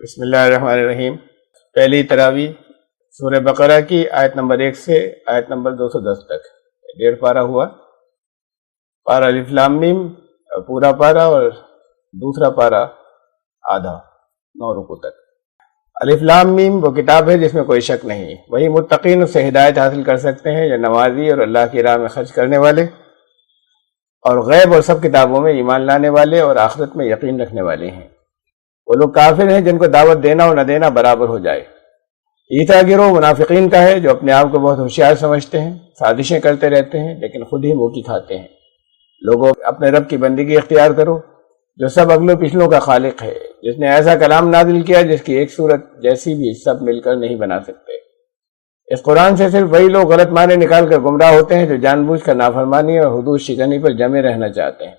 بسم اللہ الرحمن الرحیم۔ پہلی تراویح سورہ بقرہ کی آیت نمبر 1 سے آیت نمبر 210 تک 1.5 پارہ ہوا۔ پارہ الف لام میم پورا پارہ اور دوسرا پارہ آدھا 9 رکوع تک۔ الف لام میم وہ کتاب ہے جس میں کوئی شک نہیں، وہی متقین اس سے ہدایت حاصل کر سکتے ہیں جو نمازی اور اللہ کی راہ میں خرچ کرنے والے اور غیب اور سب کتابوں میں ایمان لانے والے اور آخرت میں یقین رکھنے والے ہیں۔ وہ لوگ کافر ہیں جن کو دعوت دینا اور نہ دینا برابر ہو جائے۔ یہ گروہ منافقین کا ہے جو اپنے آپ کو بہت ہوشیار سمجھتے ہیں، سازشیں کرتے رہتے ہیں لیکن خود ہی منہ کی کھاتے ہیں۔ لوگوں اپنے رب کی بندگی اختیار کرو جو سب اگلوں پچھلوں کا خالق ہے، جس نے ایسا کلام نازل کیا جس کی ایک صورت جیسی بھی سب مل کر نہیں بنا سکتے۔ اس قرآن سے صرف وہی لوگ غلط معنی نکال کر گمراہ ہوتے ہیں جو جان بوجھ کر نافرمانی اور حدود شکنی پر جمے رہنا چاہتے ہیں۔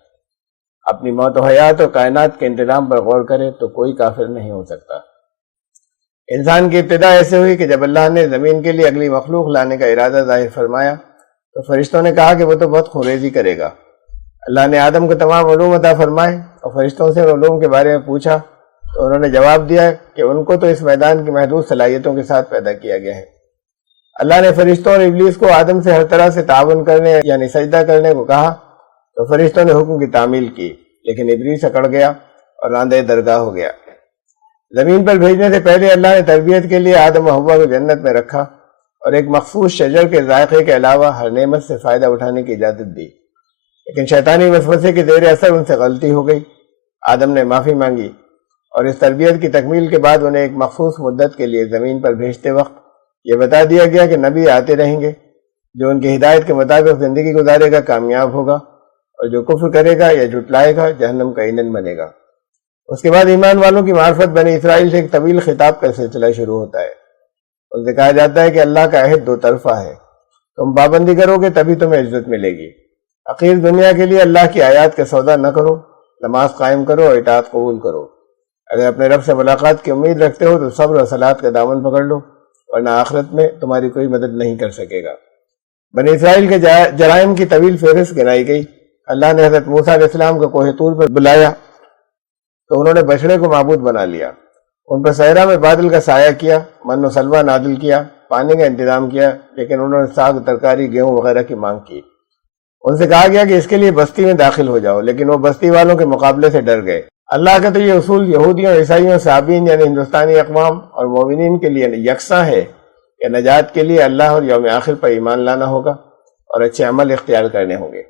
اپنی موت و حیات اور کائنات کے انتظام پر غور کرے تو کوئی کافر نہیں ہو سکتا۔ انسان کی ابتدا ایسے ہوئی کہ جب اللہ نے زمین کے لیے اگلی مخلوق لانے کا ارادہ ظاہر فرمایا تو فرشتوں نے کہا کہ وہ تو بہت خوریزی کرے گا۔ اللہ نے آدم کو تمام علوم عطا فرمائے اور فرشتوں سے علوم کے بارے میں پوچھا تو انہوں نے جواب دیا کہ ان کو تو اس میدان کی محدود صلاحیتوں کے ساتھ پیدا کیا گیا ہے۔ اللہ نے فرشتوں اور ابلیس کو آدم سے ہر طرح سے تعاون کرنے یعنی سجدہ کرنے کو کہا تو فرشتوں نے حکم کی تعمیل کی، لیکن ابلیس اکڑ گیا اور راندے درگاہ ہو گیا۔ زمین پر بھیجنے سے پہلے اللہ نے تربیت کے لیے آدم و حوا کو جنت میں رکھا اور ایک مخصوص شجر کے ذائقے کے علاوہ ہر نعمت سے فائدہ اٹھانے کی اجازت دی، لیکن شیطانی وسوسے کے زیر اثر ان سے غلطی ہو گئی۔ آدم نے معافی مانگی اور اس تربیت کی تکمیل کے بعد انہیں ایک مخصوص مدت کے لیے زمین پر بھیجتے وقت یہ بتا دیا گیا کہ نبی آتے رہیں گے، جو ان کی ہدایت کے مطابق زندگی گزارے گا کامیاب ہوگا اور جو کفر کرے گا یا جھٹلائے گا جہنم کا ایندھن بنے گا۔ اس کے بعد ایمان والوں کی معرفت بنی اسرائیل سے ایک طویل خطاب کا سلسلہ شروع ہوتا ہے۔ ان سے کہا جاتا ہے کہ اللہ کا عہد 2 طرفہ ہے، تم پابندی کرو گے تبھی تمہیں عزت ملے گی۔ حقیر دنیا کے لیے اللہ کی آیات کا سودا نہ کرو، نماز قائم کرو اور اطاعت قبول کرو۔ اگر اپنے رب سے ملاقات کی امید رکھتے ہو تو صبر اور صلات کا دامن پکڑ لو، ورنہ آخرت میں تمہاری کوئی مدد نہیں کر سکے گا۔ بنی اسرائیل کے جرائم کی طویل فہرست گنائی گئی۔ اللہ نے حضرت موسیٰ علیہ السلام کو کوہ طور پر بلایا تو انہوں نے بچڑے کو معبود بنا لیا۔ ان پر صحرا میں بادل کا سایہ کیا، من و سلوہ نازل کیا، پانی کا انتظام کیا، لیکن انہوں نے ساگ ترکاری گیہوں وغیرہ کی مانگ کی۔ ان سے کہا گیا کہ اس کے لیے بستی میں داخل ہو جاؤ، لیکن وہ بستی والوں کے مقابلے سے ڈر گئے۔ اللہ کا تو یہ اصول یہودیوں، عیسائیوں، صابئین یعنی ہندوستانی اقوام اور مومنین کے لیے یکساں ہے کہ نجات کے لیے اللہ اور یوم آخر پر ایمان لانا ہوگا اور اچھے عمل اختیار کرنے ہوں گے۔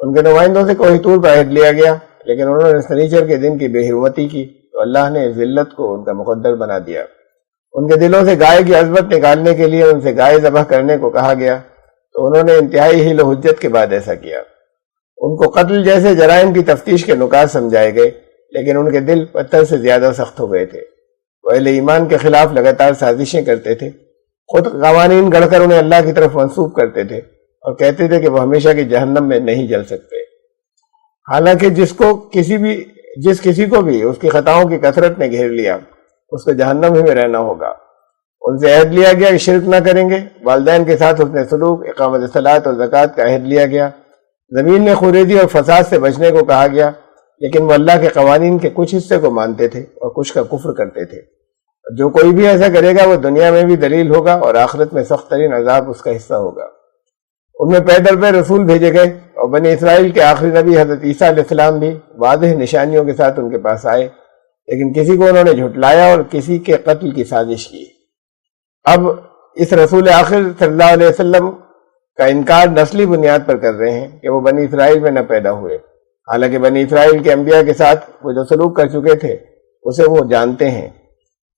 ان کے نمائندوں سے کوہ طور پر عہد لیا گیا، لیکن انہوں نے سنیچر کے دن کی بے حرمتی کی تو اللہ نے ذلت کو ان کا مقدر بنا دیا۔ ان کے دلوں سے گائے کی عظمت نکالنے کے لیے ان سے گائے ذبح کرنے کو کہا گیا تو انہوں نے انتہائی حیل و حجت کے بعد ایسا کیا۔ ان کو قتل جیسے جرائم کی تفتیش کے نکات سمجھائے گئے، لیکن ان کے دل پتھر سے زیادہ سخت ہو گئے تھے۔ وہ اہل ایمان کے خلاف لگاتار سازشیں کرتے تھے، خود قوانین گڑھ کر انہیں اللہ کی طرف منسوب کرتے تھے اور کہتے تھے کہ وہ ہمیشہ کی جہنم میں نہیں جل سکتے، حالانکہ جس کسی کو بھی اس کی خطاؤں کی کثرت نے گھیر لیا اس کو جہنم ہی میں رہنا ہوگا۔ ان سے عہد لیا گیا کہ شرک نہ کریں گے، والدین کے ساتھ حسن سلوک، اقامت صلاۃ اور زکوٰۃ کا عہد لیا گیا۔ زمین میں خوریزی اور فساد سے بچنے کو کہا گیا، لیکن وہ اللہ کے قوانین کے کچھ حصے کو مانتے تھے اور کچھ کا کفر کرتے تھے۔ جو کوئی بھی ایسا کرے گا وہ دنیا میں بھی ذلیل ہوگا اور آخرت میں سخت ترین عذاب اس کا حصہ ہوگا۔ ان میں پے در پے رسول بھیجے گئے اور بنی اسرائیل کے آخری نبی حضرت عیسیٰ علیہ السلام بھی واضح نشانیوں کے ساتھ ان کے پاس آئے، لیکن کسی کو انہوں نے جھٹلایا اور کسی کے قتل کی سازش کی۔ اب اس رسول آخر صلی اللہ علیہ وسلم کا انکار نسلی بنیاد پر کر رہے ہیں کہ وہ بنی اسرائیل میں نہ پیدا ہوئے، حالانکہ بنی اسرائیل کے انبیاء کے ساتھ وہ جو سلوک کر چکے تھے اسے وہ جانتے ہیں۔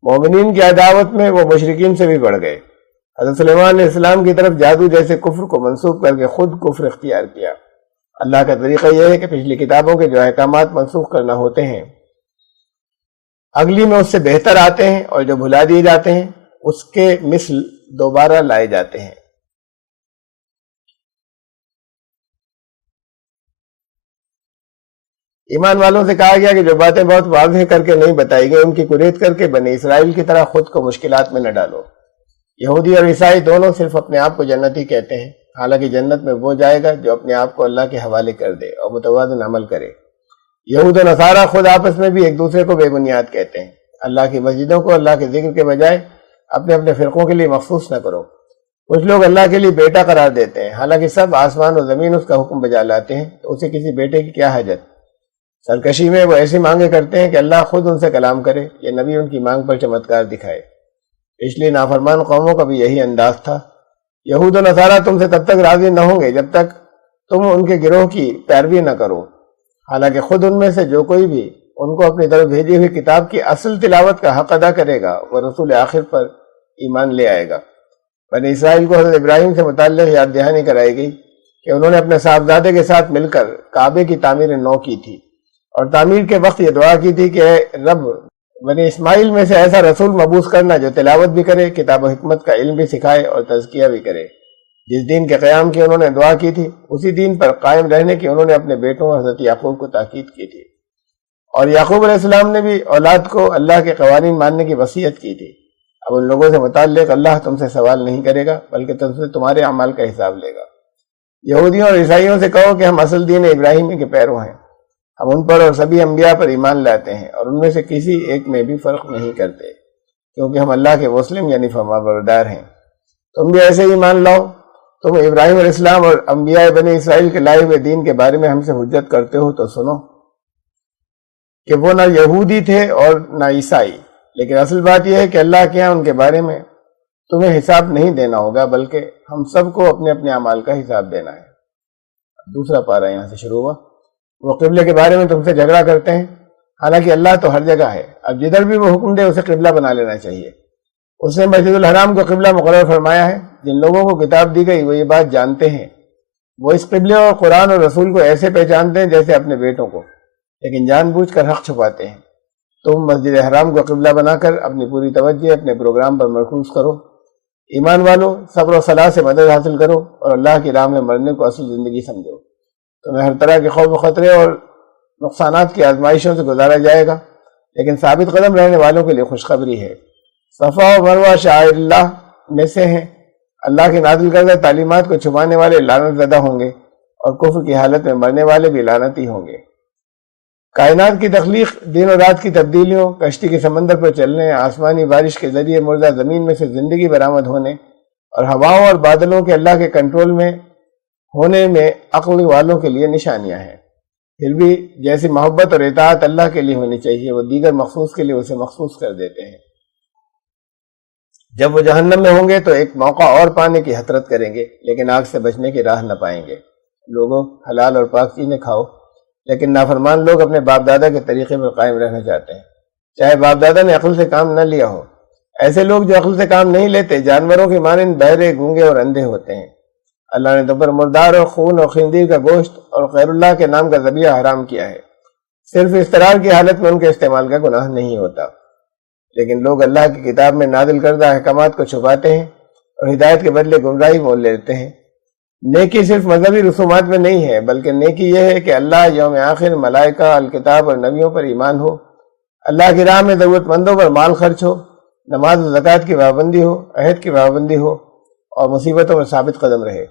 مومنین کی عداوت میں وہ مشرکین سے بھی بڑھ گئے۔ حضرت سلیمان علیہ السلام کی طرف جادو جیسے کفر کو منسوخ کر کے خود کفر اختیار کیا۔ اللہ کا طریقہ یہ ہے کہ پچھلی کتابوں کے جو احکامات منسوخ کرنا ہوتے ہیں اگلی میں اس سے بہتر آتے ہیں، اور جو بھلا دیے جاتے ہیں اس کے مثل دوبارہ لائے جاتے ہیں۔ ایمان والوں سے کہا گیا کہ جو باتیں بہت واضح کر کے نہیں بتائی گئی ان کی قریت کر کے بنی اسرائیل کی طرح خود کو مشکلات میں نہ ڈالو۔ یہودی اور عیسائی دونوں صرف اپنے آپ کو جنتی کہتے ہیں، حالانکہ جنت میں وہ جائے گا جو اپنے آپ کو اللہ کے حوالے کر دے اور متوازن عمل کرے۔ یہود و نصارہ خود آپس میں بھی ایک دوسرے کو بے بنیاد کہتے ہیں، اللہ کی مسجدوں کو اللہ کے ذکر کے بجائے اپنے اپنے فرقوں کے لیے مخصوص نہ کرو۔ کچھ لوگ اللہ کے لیے بیٹا قرار دیتے ہیں، حالانکہ سب آسمان و زمین اس کا حکم بجا لاتے ہیں، تو اسے کسی بیٹے کی کیا حاجت؟ سرکشی میں وہ ایسی مانگیں کرتے ہیں کہ اللہ خود ان سے کلام کرے یا نبی ان کی مانگ پر چمتکار دکھائے۔ پچھلی نافرمان قوموں کا بھی یہی انداز تھا۔ یہود و نصارہ تم سے تب تک راضی نہ ہوں گے جب تک تم ان کے گروہ کی پیروی نہ کرو، حالانکہ خود ان میں سے جو کوئی بھی ان کو اپنی طرف بھیجی ہوئی کتاب کی اصل تلاوت کا حق ادا کرے گا وہ رسول آخر پر ایمان لے آئے گا۔ بنی اسرائیل کو حضرت ابراہیم سے متعلق یاد دہانی کرائی گئی کہ انہوں نے اپنے صاحبزادے کے ساتھ مل کر کعبے کی تعمیر نو کی تھی، اور تعمیر کے وقت یہ دعا کی تھی کہ اے رب، بنی اسماعیل میں سے ایسا رسول مبعوث کرنا جو تلاوت بھی کرے، کتاب و حکمت کا علم بھی سکھائے اور تزکیہ بھی کرے۔ جس دین کے قیام کی انہوں نے دعا کی تھی، اسی دین پر قائم رہنے کی انہوں نے اپنے بیٹوں حضرت یعقوب کو تاکید کی تھی، اور یعقوب علیہ السلام نے بھی اولاد کو اللہ کے قوانین ماننے کی وصیت کی تھی۔ اب ان لوگوں سے متعلق اللہ تم سے سوال نہیں کرے گا، بلکہ تم سے تمہارے اعمال کا حساب لے گا۔ یہودیوں اور عیسائیوں سے کہو کہ ہم اصل دین ابراہیمی کے پیرو ہیں، ہم ان پر اور سبھی انبیاء پر ایمان لاتے ہیں اور ان میں سے کسی ایک میں بھی فرق نہیں کرتے، کیونکہ ہم اللہ کے مسلم یعنی فرمانبردار ہیں۔ تم بھی ایسے ایمان لاؤ۔ تم ابراہیم علیہ السلام اور انبیاء بنی اسرائیل کے لائے ہوئے دین کے بارے میں ہم سے حجت کرتے ہو تو سنو کہ وہ نہ یہودی تھے اور نہ عیسائی، لیکن اصل بات یہ ہے کہ اللہ کے یہاں ان کے بارے میں تمہیں حساب نہیں دینا ہوگا، بلکہ ہم سب کو اپنے اپنے اعمال کا حساب دینا ہے۔ دوسرا پارہ یہاں سے شروع ہوا۔ وہ قبلے کے بارے میں تم سے جھگڑا کرتے ہیں، حالانکہ اللہ تو ہر جگہ ہے، اب جدھر بھی وہ حکم دے اسے قبلہ بنا لینا چاہیے۔ اس نے مسجد الحرام کو قبلہ مقرر فرمایا ہے۔ جن لوگوں کو کتاب دی گئی وہ یہ بات جانتے ہیں، وہ اس قبلے اور قرآن اور رسول کو ایسے پہچانتے ہیں جیسے اپنے بیٹوں کو، لیکن جان بوجھ کر حق چھپاتے ہیں۔ تم مسجد حرام کو قبلہ بنا کر اپنی پوری توجہ اپنے پروگرام پر مرکوز کرو۔ ایمان والو، صبر و صلاح سے مدد حاصل کرو اور اللہ کی راہ میں مرنے کو اصل زندگی سمجھو۔ تمہیں ہر طرح کے خوف و خطرے اور نقصانات کی آزمائشوں سے گزارا جائے گا، لیکن ثابت قدم رہنے والوں کے لیے خوشخبری ہے۔ صفا و مروہ شعائر اللہ میں سے ہیں۔ اللہ کی نازل کردہ تعلیمات کو چھپانے والے لعنت زدہ ہوں گے، اور کفر کی حالت میں مرنے والے بھی لعنتی ہوں گے۔ کائنات کی تخلیق، دن و رات کی تبدیلیوں، کشتی کے سمندر پر چلنے، آسمانی بارش کے ذریعے مردہ زمین میں سے زندگی برآمد ہونے، اور ہواؤں اور بادلوں کے اللہ کے کنٹرول میں ہونے میں عقل والوں کے لیے نشانیاں ہیں۔ پھر بھی جیسی محبت اور اطاعت اللہ کے لیے ہونی چاہیے، وہ دیگر مخصوص کے لیے اسے مخصوص کر دیتے ہیں۔ جب وہ جہنم میں ہوں گے تو ایک موقع اور پانے کی حسرت کریں گے، لیکن آگ سے بچنے کی راہ نہ پائیں گے۔ لوگوں، حلال اور پاک چیزیں کھاؤ، لیکن نافرمان لوگ اپنے باپ دادا کے طریقے پر قائم رہنا چاہتے ہیں، چاہے باپ دادا نے عقل سے کام نہ لیا ہو۔ ایسے لوگ جو عقل سے کام نہیں لیتے جانوروں کی مانند بہرے، گونگے اور اندھے ہوتے ہیں۔ اللہ نے تم پر مردار اور خون اور خنزیر کا گوشت اور غیر اللہ کے نام کا ذبیحہ حرام کیا ہے۔ صرف اضطرار کی حالت میں ان کے استعمال کا گناہ نہیں ہوتا، لیکن لوگ اللہ کی کتاب میں نازل کردہ احکامات کو چھپاتے ہیں اور ہدایت کے بدلے گمراہی مول لیتے ہیں۔ نیکی صرف مذہبی رسومات میں نہیں ہے، بلکہ نیکی یہ ہے کہ اللہ، یوم آخر، ملائکہ، الکتاب اور نبیوں پر ایمان ہو، اللہ کی راہ میں ضرورت مندوں پر مال خرچ ہو، نماز و زکوٰۃ کی پابندی ہو، عہد کی پابندی ہو، اور مصیبتوں پر ثابت قدم رہے۔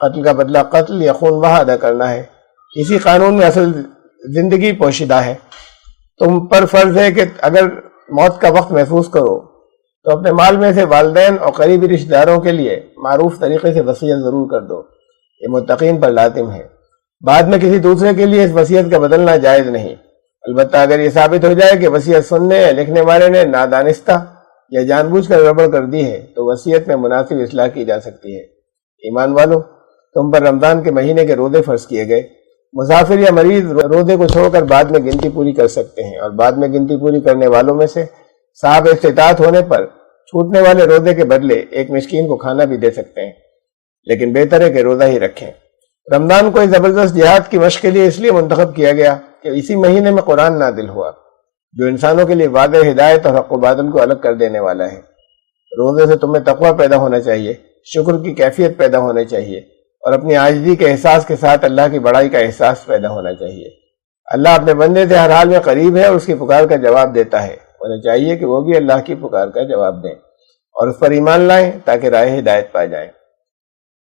قتل کا بدلہ قتل یا خون بہا ادا کرنا ہے۔ اسی قانون میں اصل زندگی پوشیدہ ہے۔ تم پر فرض ہے کہ اگر موت کا وقت محسوس کرو تو اپنے مال میں سے والدین اور قریبی رشتہ داروں کے لیے معروف طریقے سے وصیت ضرور کر دو، یہ متقین پر لازم ہے۔ بعد میں کسی دوسرے کے لیے اس وصیت کا بدلنا جائز نہیں، البتہ اگر یہ ثابت ہو جائے کہ وصیت سننے یا لکھنے والے نے نادانستہ یا جان بوجھ کر گڑبڑ کر دی ہے تو وصیت میں مناسب اصلاح کی جا سکتی ہے۔ ایمان والو، تم پر رمضان کے مہینے کے روزے فرض کیے گئے۔ مسافر یا مریض روزے کو چھوڑ کر بعد میں گنتی پوری کر سکتے ہیں، اور بعد میں گنتی پوری کرنے والوں میں سے صاحب استطاعت ہونے پر چھوٹنے والے روزے کے بدلے ایک مسکین کو کھانا بھی دے سکتے ہیں، لیکن بہتر ہے کہ روزہ ہی رکھیں۔ رمضان کو اس زبردست جہاد کی مشق کے لیے اس لیے منتخب کیا گیا کہ اسی مہینے میں قرآن نازل ہوا، جو انسانوں کے لیے واضح ہدایت اور حق و باطل کو الگ کر دینے والا ہے۔ روزے سے تمہیں تقویٰ پیدا ہونا چاہیے، شکر کی کیفیت پیدا ہونا چاہیے، اور اپنی عاجزی کے احساس کے ساتھ اللہ کی بڑائی کا احساس پیدا ہونا چاہیے۔ اللہ اپنے بندے سے ہر حال میں قریب ہے اور اس کی پکار کا جواب دیتا ہے۔ انہیں چاہیے کہ وہ بھی اللہ کی پکار کا جواب دیں اور اس پر ایمان لائیں تاکہ راہ ہدایت پا جائیں۔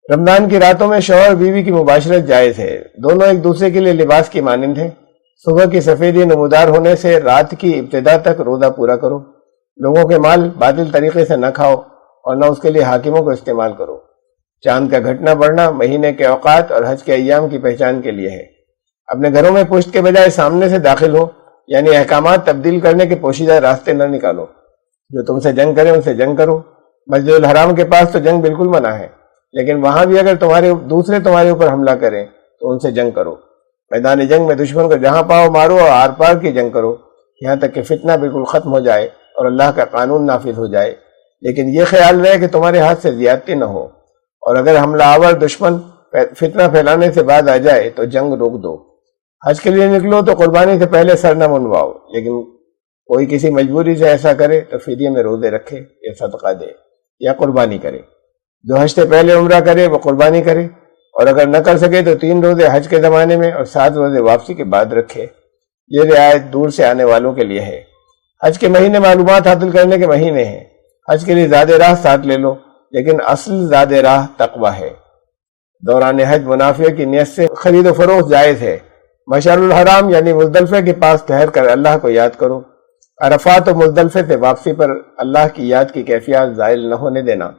رمضان کی راتوں میں شوہر بیوی کی مباشرت جائز ہے، دونوں ایک دوسرے کے لیے لباس کی مانند ہیں، صبح کی سفیدی نمودار ہونے سے رات کی ابتدا تک روزہ پورا کرو، لوگوں کے مال باطل طریقے سے نہ کھاؤ اور نہ اس کے لیے حاکموں کو استعمال کرو۔ چاند کا گھٹنا بڑھنا مہینے کے اوقات اور حج کے ایام کی پہچان کے لیے ہے۔ اپنے گھروں میں پشت کے بجائے سامنے سے داخل ہو، یعنی احکامات تبدیل کرنے کے پوشیدہ راستے نہ نکالو۔ جو تم سے جنگ کرے ان سے جنگ کرو۔ مسجد الحرام کے پاس تو جنگ بالکل منع ہے، لیکن وہاں بھی اگر دوسرے تمہارے اوپر حملہ کریں تو ان سے جنگ کرو۔ میدان جنگ میں دشمن کو جہاں پاؤ مارو اور آر پار کی جنگ کرو، یہاں تک کہ فتنہ بالکل ختم ہو جائے اور اللہ کا قانون نافذ ہو جائے، لیکن یہ خیال رہے کہ تمہارے ہاتھ سے زیادتی نہ ہو، اور اگر حملہ آور دشمن فتنہ پھیلانے سے بعد آ جائے تو جنگ روک دو۔ حج کے لیے نکلو تو قربانی سے پہلے سر نہ منواؤ، لیکن کوئی کسی مجبوری سے ایسا کرے تو فدیے میں روزے رکھے یا صدقہ دے یا قربانی کرے۔ جو حج سے پہلے عمرہ کرے وہ قربانی کرے، اور اگر نہ کر سکے تو 3 روزے حج کے زمانے میں اور 7 روزے واپسی کے بعد رکھے۔ یہ رعایت دور سے آنے والوں کے لیے ہے۔ حج کے مہینے معلومات حاصل کرنے کے مہینے ہیں۔ حج کے لیے زاد راہ ساتھ لے لو، لیکن اصل زاد راہ تقویٰ ہے۔ دوران حج منافع کی نیت سے خرید و فروخت جائز ہے۔ مشعر الحرام یعنی مزدلفہ کے پاس ٹھہر کر اللہ کو یاد کرو۔ عرفات و مزدلفہ سے واپسی پر اللہ کی یاد کی کیفیات زائل نہ ہونے دینا۔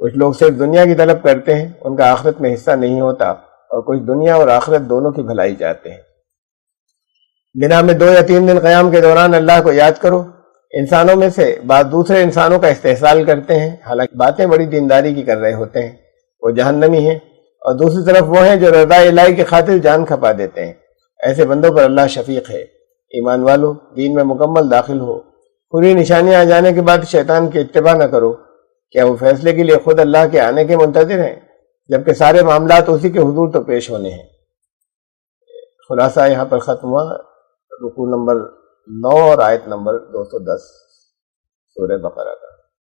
کچھ لوگ صرف دنیا کی طلب کرتے ہیں، ان کا آخرت میں حصہ نہیں ہوتا، اور کچھ دنیا اور آخرت دونوں کی بھلائی چاہتے ہیں۔ بنا میں 2 یا 3 دن قیام کے دوران اللہ کو یاد کرو۔ انسانوں میں سے بعض دوسرے انسانوں کا استحصال کرتے ہیں، حالانکہ باتیں بڑی دینداری کی کر رہے ہوتے ہیں، وہ جہنمی ہیں، اور دوسری طرف وہ ہیں جو رضا الہی کی خاطر جان کھپا دیتے ہیں۔ ایسے بندوں پر اللہ شفیق ہے۔ ایمان والو، دین میں مکمل داخل ہو۔ پوری نشانیاں آ جانے کے بعد شیطان کی اتباع نہ کرو۔ کیا وہ فیصلے کے لیے خود اللہ کے آنے کے منتظر ہیں، جبکہ سارے معاملات اسی کے حضور تو پیش ہونے ہیں۔ خلاصہ یہاں پر ختم ہوا، رکوع نمبر 9 اور آیت نمبر 210 سورہ بقرہ کا۔